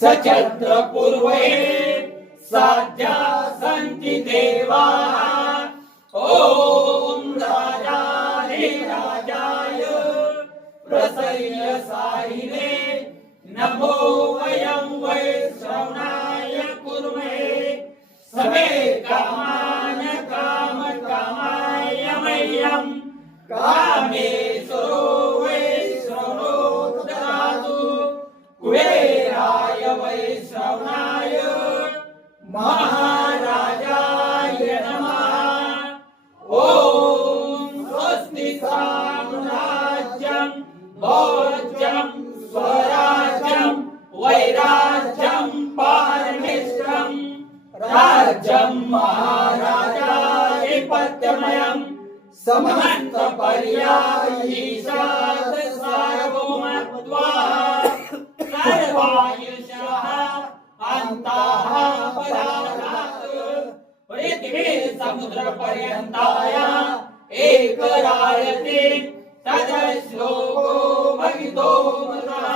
सचत्र पूर्वे साध्या सन्ति देवा। ओम राजाय राजाय प्रसह्य साहिने नमो वयं वै श्रवणाय कुर्महे समे कामान काम कामाय मह्यं कामेश्वरो वै श्रवणो ददातु कुबेराय वै श्रवणाय महाराजाय नमः। ओम स्वस्ति साम्राज्यं भोज्यं स्वराज्यं वैराज्यं पारमेष्ठं राज्यं महाराजाधिपत्यमयं समस्त पर्यायीशात सार्वभौमत्वात् सर्वायुषः अन्तः परात् पृथिवी समुद्र पर्यन्ताय एकरायते तदश्लोको भगितो मृतः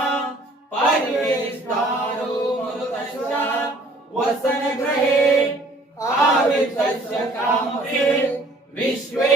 परिवेष्टारो मरुतश्च वसनगृहे आवितस्य कामते विश्वे